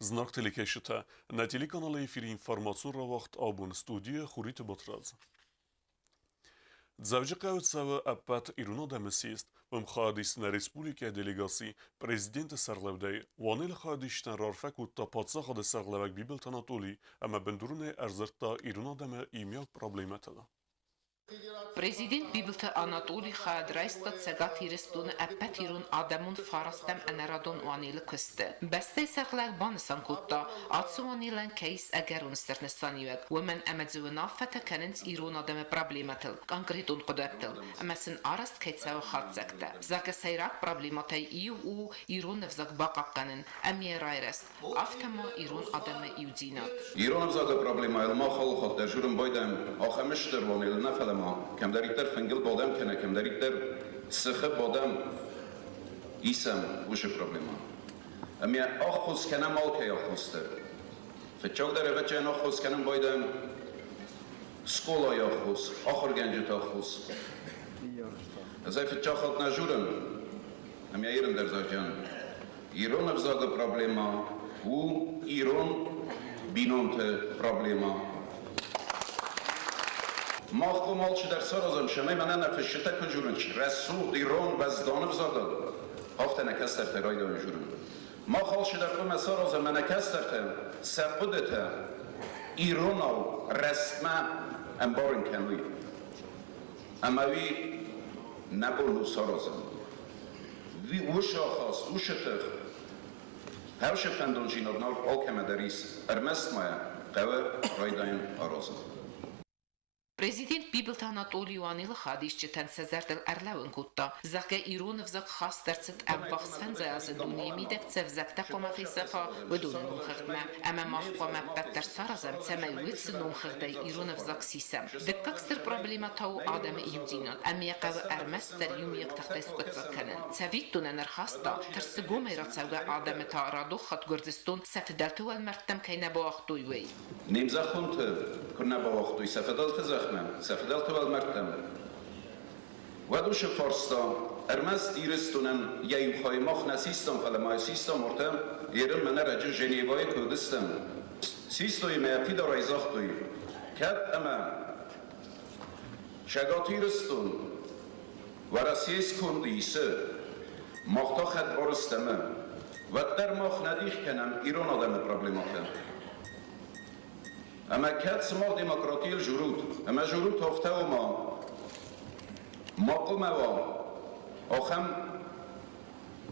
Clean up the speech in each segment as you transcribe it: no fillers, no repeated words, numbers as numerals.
Знак телекешите на телеканале эфири информацион равахт абун студия хурит батраз. Дзавжи қавцава аппат ируна дамасист вмхадис на республика делегации президент Сарлавдай ванил хадиштан рарфак утта патсаха да Сарлавак бибел Анатолий ама бендуруне арзарта ируна дама имяк проблематала. Президент Бибилта Анатолий Хадрайста цегат ирестун аппет ирун адамун фарастам анарадон уанилы кысты. Бәсте сәрләк банысан кутта, атсы уанилан кейс әгәрун стернестанивек. Умен әмәдзуына фәтәкәнінс ирун адамы проблематыл, конкретун кудаттыл. Әмәсін араст кейтсәу хатсәкті. Зәкі сайрак проблематай иу ирун невзак бақаққанын, әмие райрест. Автама ирун адамы иудинат. Ирун невзак проблема, елма халқат дәжурын байдам, ахамыштыр уанилы нәфәлі كم داريتر فنجل بادم کنه کم داريتر سخه بادم ایسم وش پروبلما اما آخوز کنم مال که آخوزتر فتچاق داره بچه آخوز کنم بایدم سکولا آخوز آخر گنجت آخوز ازای فتچاق خلط نجورم اما ایران در زاجان ایران افزاق پروبلما و ایران بینونت پروبلما ماخو مالش در سرازم شمی من نفشته کجورنچ رسول ایران وزدان بزادل هفته نکستر ترای دان جورن ما خالش در کم سرازم من نکستر تر سپودته ایران او رسما انبارن کنوی اما وی نبولو سرازم وی وشا خاص وشتر هرش فندون جینار نار آکم دریس ارمست مایا قوه رایداین آرازم Президент Бибилта Анатолий Уанилы хадишчетен сезертел әрләуін кутта. Заке Ироновзак хастарцет әббақсфен заязы дүниемидек цевзакта қомақисафа өдуны нумхырдма. Әмә махқа мәппәттер саразам цәмәй өтсі нумхырдай Ироновзак сисам. Деккакстер проблема тау адамы иудинат. Әмияқавы әрмәстер юмиек тақтай скотзакканын. Цәвиттунен әрхаста тірсі гомайрацауға адамы таараду хат гөрдістун сәфідәлті вәлмәрттәм кәйнә бауақтуй вей. Немзахунты күрнә бауақтуй сәфідәлті سفدال تو المرتم و دوش فارستا ارمست ایرستونن یه خواهی مخ نسیستم فلمای سیستم مرتم ایرن من رجل جنیوای کردستم سیستوی میفتی دار ایزاختوی کد اما شگات ایرستون و رسیس کندیسه مختا خد بارستمه و در مخ ندیخ کنم ایران آدم پرابلماتم اما کد سما دموکراتی الجرود اما جرود هفته و ما قومه و آخم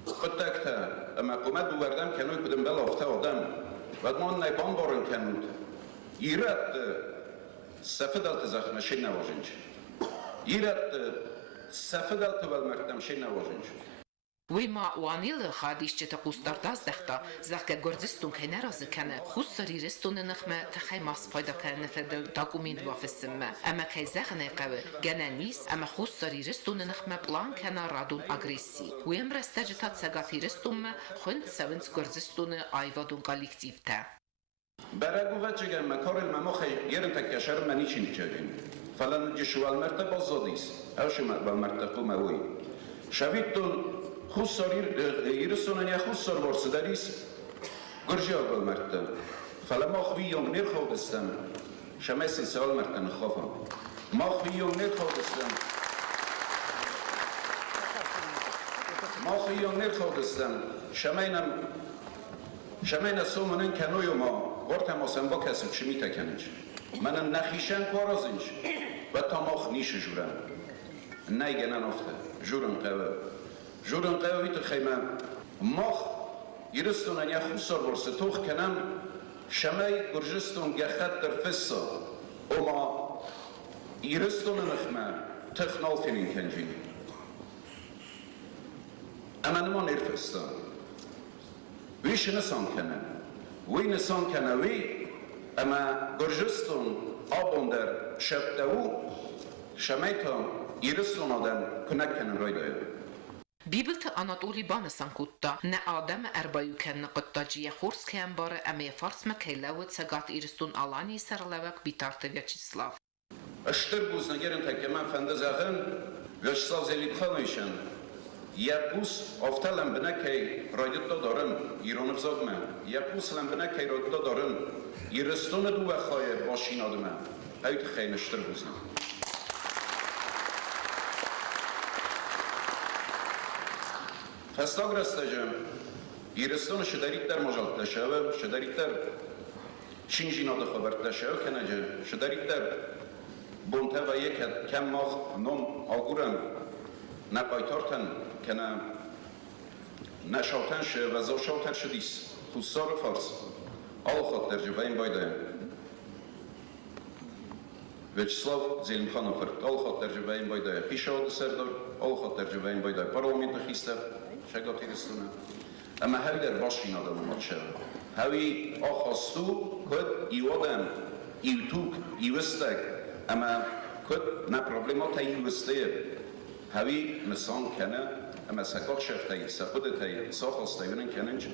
خودتکته اما قومه دوردم کنوی کدم بل هفته آدم و ما نیبان بارن کنود ایرد سفدالت زخمشی نواجنج ایرد سفدالت والمردمشی نواجنج ويما وانيل خاديشتا قوستارداز دختا زاكا غورزستون كاينا رازكانا خوصري رستون نخما تخي ماس فايدا كان فدل دوكومنت وافسما اما كاي زاغنا قاوي غانانيس اما خوصري رستون نخما بلان كانا رادون اغريسي ويم رستاجتا تساغافي رستون خنت ساونس غورزستون ايوادون كوليكتيفتا برگو وجه مکار المماخ یرن تکشر منی چی نچگیم فلان جشوال مرتب زادیس اوش مرتب موی شویتون خصوصی ایرسونن یا خصوصی ورسداریس گرجی آگال مرتب فلما خوییم نرخودستم شمس سال مرتب خافم ما خوییم نرخودستم شمین سومنن کنوی ما ورتم آسان با کسی چی میتکنیش من نخیشن کارازینش و تماخ نیش جورم نیگنن افته جورن قوی تو خیمه ماخ ایرستون یا خوصا برسه توخ کنم شمای گرجستون گخت در فسا اما ایرستون نخمه تخنال تینین کنجین اما نما نرفستا ویش نسان کنه وی نسان کنه وی اما گرجستون آبون در شبتهو شمای تا ایرستون آدم کنک کنن رای داید Бибилта Анатолий Банасан кутта на Адам Арбаюкен قطاجية خورس كان بار أمي فارس مكيلاوت سجات إيرستون ألاني سرلوك بيتارت فيتشيسلاف. أشتر بوز نجارن تكمان فندزاغن ويشساو زليب خانيشن Yapus aftalan binakay radyoda darın İran'ı zagma. Yapus lan binakay radyoda darın İristonu du ve khaye başin adama. Hayt khaynıştır buzna. Festag rastacağım. İristonu şidaritler majaltlaşa ve şidaritler Şinjinadı xabartlaşa ve kenece şidaritler Bonte ve yek kem mağ nom aguram ne paytarten kene ne şalten şe ve zav şalter şidis xussar fars al xatter jvayn baydayan Vyacheslav Zelimkhanov al xatter jvayn baydayan pişadı serdar al xatter jvayn baydayan parlamenta xister şagat iristuna ama havder başin adamı matşa havi axastu kod iwadam iwtuk iwistak ama kod ne problemata iwisteye havi misan kana ama sakak şeftay sapıdetay sakhastayının kanınç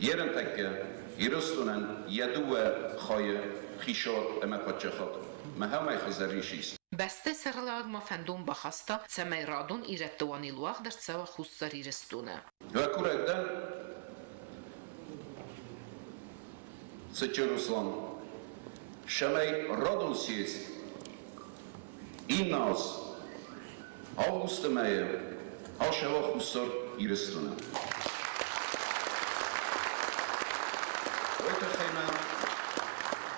yerin tekke iristunan yadu ve khaye khişat ama patçakhat mahamay khazarishis Beste serlag ma fandom baxasta semay radon irettwani luaq der tsawa khussar iristuna. ve kurekden Sıçı Ruslan Şemay radonsiz İnnaz Avgustumaya Aşava khussar iristuna Oyta khayma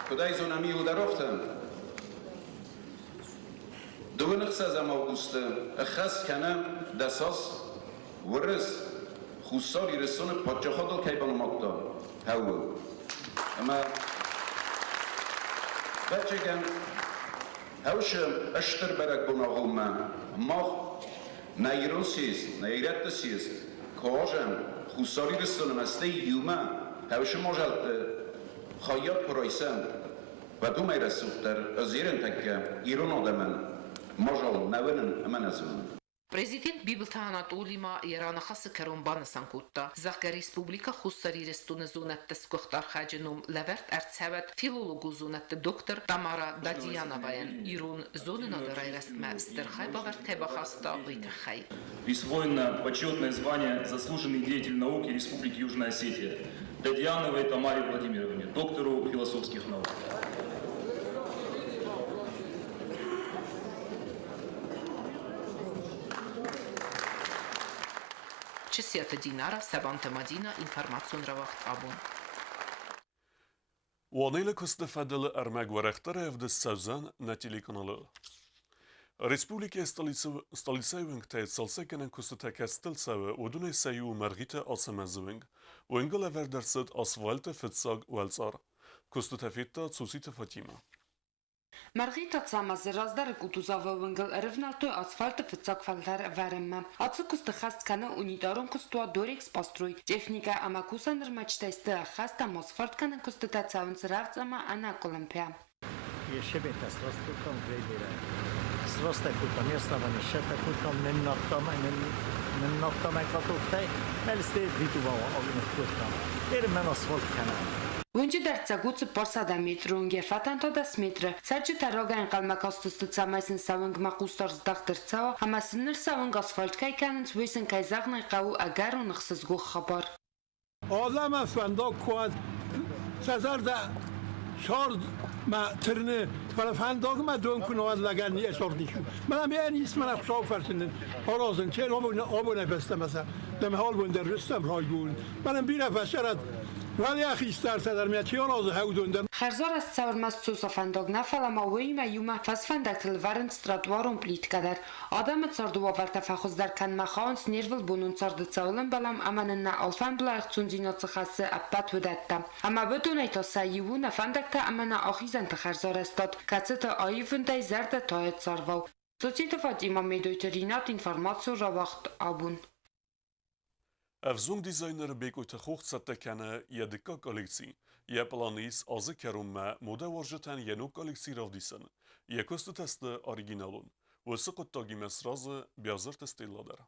Kuday zonami u daroftan Duvunuk sazam Avgusta Akhas kana dasas Vırız Khussar iristuna patçakhadal kaybanumakta Havu Ama Gerçekten Hevşim eştir berek buna olma Mağ Neyronsiz, neyrettesiz Koğajem Khusari rıstonum esti yuma Hevşim ojaltı Khayyat kuraysen Ve du meyresufter Özyerin tekke İrun odemen Majal nevinin emen ezun Президент Бибелта Анатолима Ирана хасы Карумбана Санкутта Зака Республика Хуссари Рестуна Зунатта Скохтар Хаджинум Леверт Арцевет Филологу Зунатта доктор Тамара Дадьяноваян Ирун Зонина Дорайрастма Стерхай Баверт Кайбахаста Витахай. Присвоено почетное звание «Заслуженный деятель науки Республики Южная Осетия» Дадьяновой Тамаре Владимировне, доктору философских наук. Чесията Динара, Сабанта Мадина, информацион равахт абун. Wanneer kustefedele ermek verektere evde sevzen netili kanalı. Respublika Stoliceuving te salsekenen kustete stilseve odune seyu mergite asemezuving, o engel everderset asfalte fitsag welzar. Kustete fitta zusite Fatima. Margita Tsamaz razdar kutuzawa węgel rywnato asfalty wycofaltar waremma. A co kusta hastkana unitaron kustua dorix postrój. Technika ama kusan rmacztejste hastam asfaltkana kustata całym zrawcama ana kolumpia. Siebie też rozkutam grejbire. Zrostek kutam, jestem siebie kutam, nennottam ekatoktaj, melste bituwało ogniw kutam. Irmen asfaltkana. Önce dertse gutsu porsada metrunge fatan da smetre. Sadece tarogan kalmak astustu tsamaysin savung makustor zdaktır tsawa, ama sınır savung asfalt kaykanın tüysin kayzağına kavu agarun ıksız gu xabar. آدم افندا کواد سزار دا شارد ما ترنه ولی فنداگ ما دون کنواد لگن یه شاردیشو من هم یعنی اسم من افشاب فرسندن آرازن چه آبو نفسته مثلا دم حال بون در رستم رای بون من هم بیره فشرد ولی اخی استرسه در میاد چه آرازه هودون در Xarzor az caurmas sus afandog nafala ma wima yuma fasfandatil varent stratwarum plitkadar. Adamı tsarduwa varta faxuzdar kan ma khans nervil bunun tsardı tsaulan balam amanınna alfan blayx tsundino tsxası appat hudatta. Ama budunay to sayivu nafandakta amana axizan xarzor astat. Katsata ayıvınday zarda toyet sarvav. Soçita Fatima medoyterinat informatsu ravaxt abun. Evzung designer bekoyte hochzette kene yedika kollekcji. Je planis azı kerumme mode varjeten yenu kollekcji ravdisen. Je kostu teste originalun. Ve sıkıttagi mesrazı biazır testillader.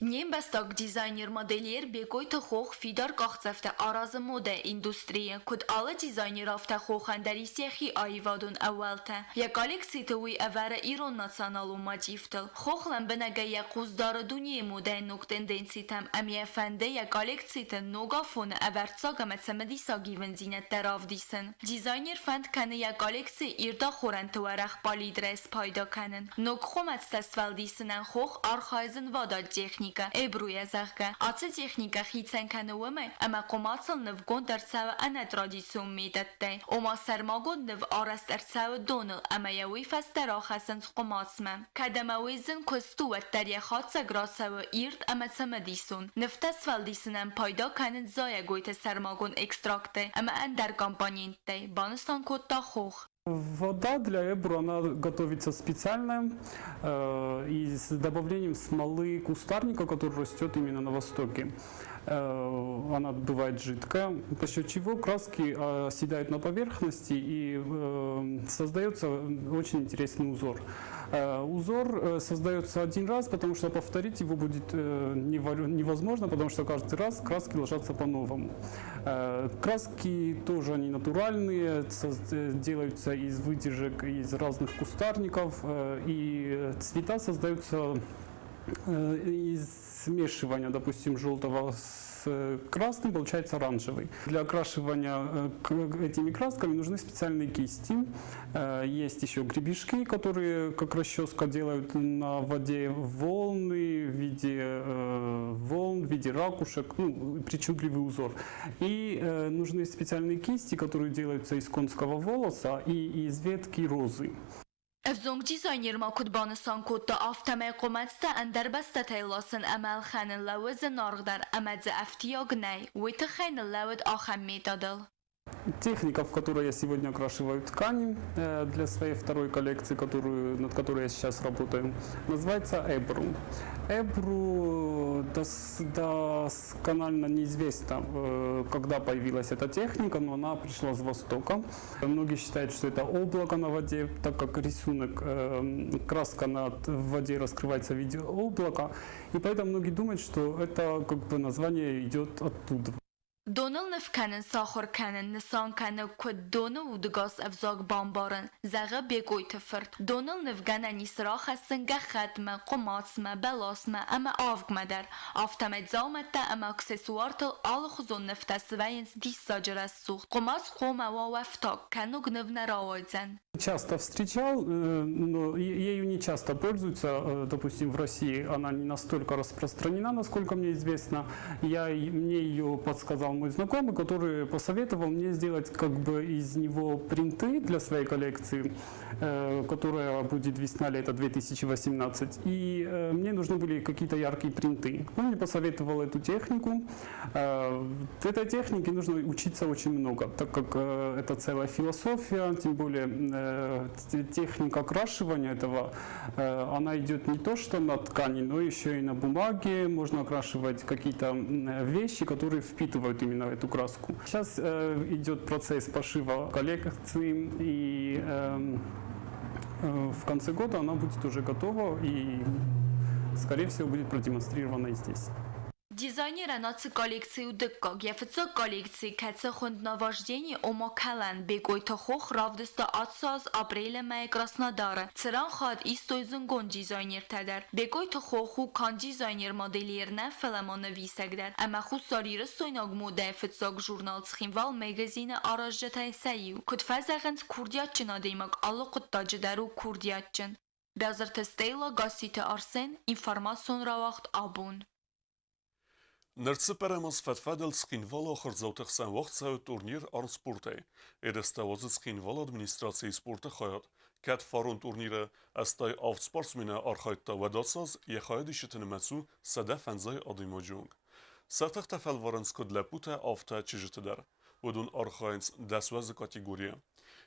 Niem bestag designer modellier begoit hoog fidar gachzefte arazı mode industriye kud alle designer afte hooghanderi sehi ayvadun awalta ya galaxy towi avara iron național umaciftel hooglan benege ya quzdar dunye mode nok tendensitem am efende ya galaxy ten nogafon avertsaga metsemedi sagiven zinet daravdisen designer fend kane ya galaxy irda khorent waraq palidres payda kanen nok khomet tesveldisenen hoog archaizen vada technik Ebruja zahka, ace technika hitsen kanoweme, ama komatsal nev gondar cały ane tradicium midette. Oma sermagod nev arast cały donel, ama jawi festera hasen komatsme. Kademawizin kostuet terje hatsa grasawe irt ama samedisun. Neftes valdisenen payda kanen zaya goite sermagon ekstrakte, ama ender kampanjinte, banistan kotta hoch. Вода для эбру, она готовится специально и с добавлением смолы кустарника, который растет именно на востоке. Она бывает жидкая, за счет чего краски оседают на поверхности и создается очень интересный узор. Узор создается один раз, потому что повторить его будет невозможно, потому что каждый раз краски ложатся по-новому. Краски тоже они натуральные, делаются из выдержек из разных кустарников, и цвета создаются из смешивания, допустим, желтого с красным, получается оранжевый. Для окрашивания этими красками нужны специальные кисти. Есть еще гребешки, которые как расческа делают на воде волны в виде волн, в виде ракушек, ну, причудливый узор. И нужны специальные кисти, которые делаются из конского волоса и из ветки розы. Evzong designer ma kudbanisan kodda aftame qomatsta ender besta taylasin amal khanin lawaz nargdar amadze aftiyag nay wita khain lawad akham metadal. Техника, в которой я сегодня окрашиваю ткани для своей второй коллекции, над которой я сейчас работаю, называется эбру. Эбру досконально неизвестно, когда появилась эта техника, но она пришла с Востока. Многие считают, что это облако на воде, так как рисунок, краска в воде раскрывается в виде облака, и поэтому многие думают, что это как бы название идет оттуда. Donal nefkanen sakhor kanen nisan kanen kod donal udgas evzag bambaran zaga begoy tefert donal nefgana nisra khasenga khatma qomatsma belasma ama avgmadar aftamet zametta ama aksesuartel al khuzon neftasvayens dissajras sucht qomats qoma wa waftak kanug nevnarawaizen. Часто встречал, но ею не часто пользуются, допустим, в России она не настолько распространена, насколько мне известно. Мне ее подсказал мой знакомый, который посоветовал мне сделать как бы из него принты для своей коллекции, которая будет весна-лето 2018. И мне нужны были какие-то яркие принты. Он мне посоветовал эту технику. Этой технике нужно учиться очень много, так как это целая философия, тем более техника окрашивания этого, она идет не то что на ткани, но еще и на бумаге. Можно окрашивать какие-то вещи, которые впитывают именно эту краску. Сейчас идет процесс пошива коллекции, и в конце года она будет уже готова и, скорее всего, будет продемонстрирована и здесь. Дизайнера нацы коллекцию дыккаг, яфыца коллекции кэца хунд наваждение ома калан, бегой тахох равдыста атсаз апреля май Краснодара. Циран хад истойзун гон дизайнер тадar. Бегой тахоху кан дизайнер моделерне филамона висагдар. Ама ху сарир стойнаг моде фыцаг журнал цхинвал магазина аражжатай сайю. Куд фазагэнц курдиятчына деймаг алла куттажыдару курдиятчын. Бязар тестейла гасите арсен, информацион равахт абун. Нерцеперемас фетфедел скинвала хрзаутахсан вахтсау турнир арнспорте. Эдестауазы скинвала администрации спорта хаят. Кат фарон турнира астай авт спортсмена архайтта вадасаз ехайдишетен мацу сада фанзай адимаджунг. Сартахта фалваренско для пута авта чижетедар. Водун архайнс дасваз категория.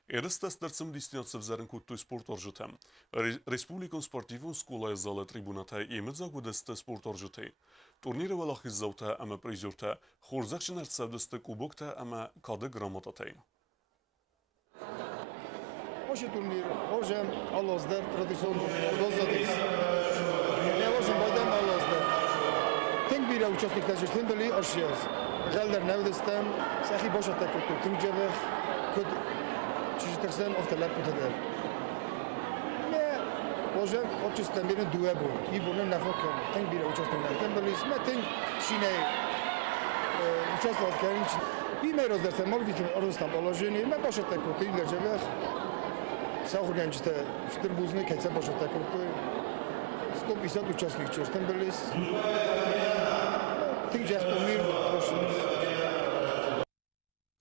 Эдестас дерцем дистинация взарен кутту спорт оржетем. Республикон спортивон скула зала трибуната имедзаг водесте спорт оржете. Турнира валахиз заута ама призорта, хорзакшин арцавдесте кубокта ама каде грамотатай. Oši turnir, možem alozder, tradicionalno dozadis. Ne možem bajdem alozder. بیره участник نشستن دلی آشیاز غل در نودستم سخی باشه تکتو تیم جبخ کد چیزی ترسن افتلاب بتدر نه باشه občastem jeden دوه بود ای بونه نفع کنه تنگ بیره участник نشستن دلی اسم تنگ شینه участвовать کردن ای میراز درسن مال ویتم آرستم بالاجنی من باشه تکتو تیم جبخ ساخر گنجته شتر بوزنه که باشه تکتو 150 участник честен билис. Тик жахтомир бошмис.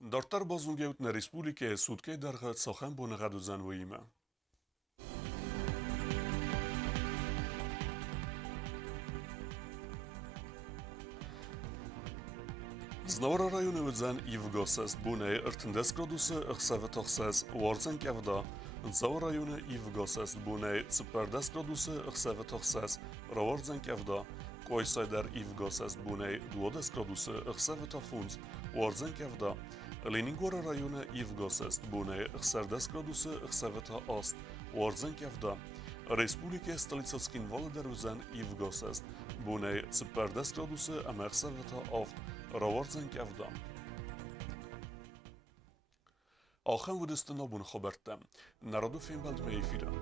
Дартар базунгеут на республике сутке даргат сахан бо нагаду занвоима. Znavara rajonu vëdzan i vëgosës, bune e 19 gradusë ëkseve të ëkses, uarëzën kjavda. Nzavara rajonu i vëgosës, bune e 14 gradusë ëkseve të ëkses, rëvarëzën kjavda. Kojsajder i vëgosës, bune e 20 gradusë ëkseve të funds, uarëzën kjavda. Leningora rajonu i vëgosës, bune e 10 gradusë ëkseve të ast, uarëzën kjavda. Respublike Stolicët Skinvalë vëdzan i vëgosës, bune e 14 gradusë ëkseve të aft, رواردزن کفدام. آخر ودستنا بون خبرتم. نرادو فین بلد میفیرم.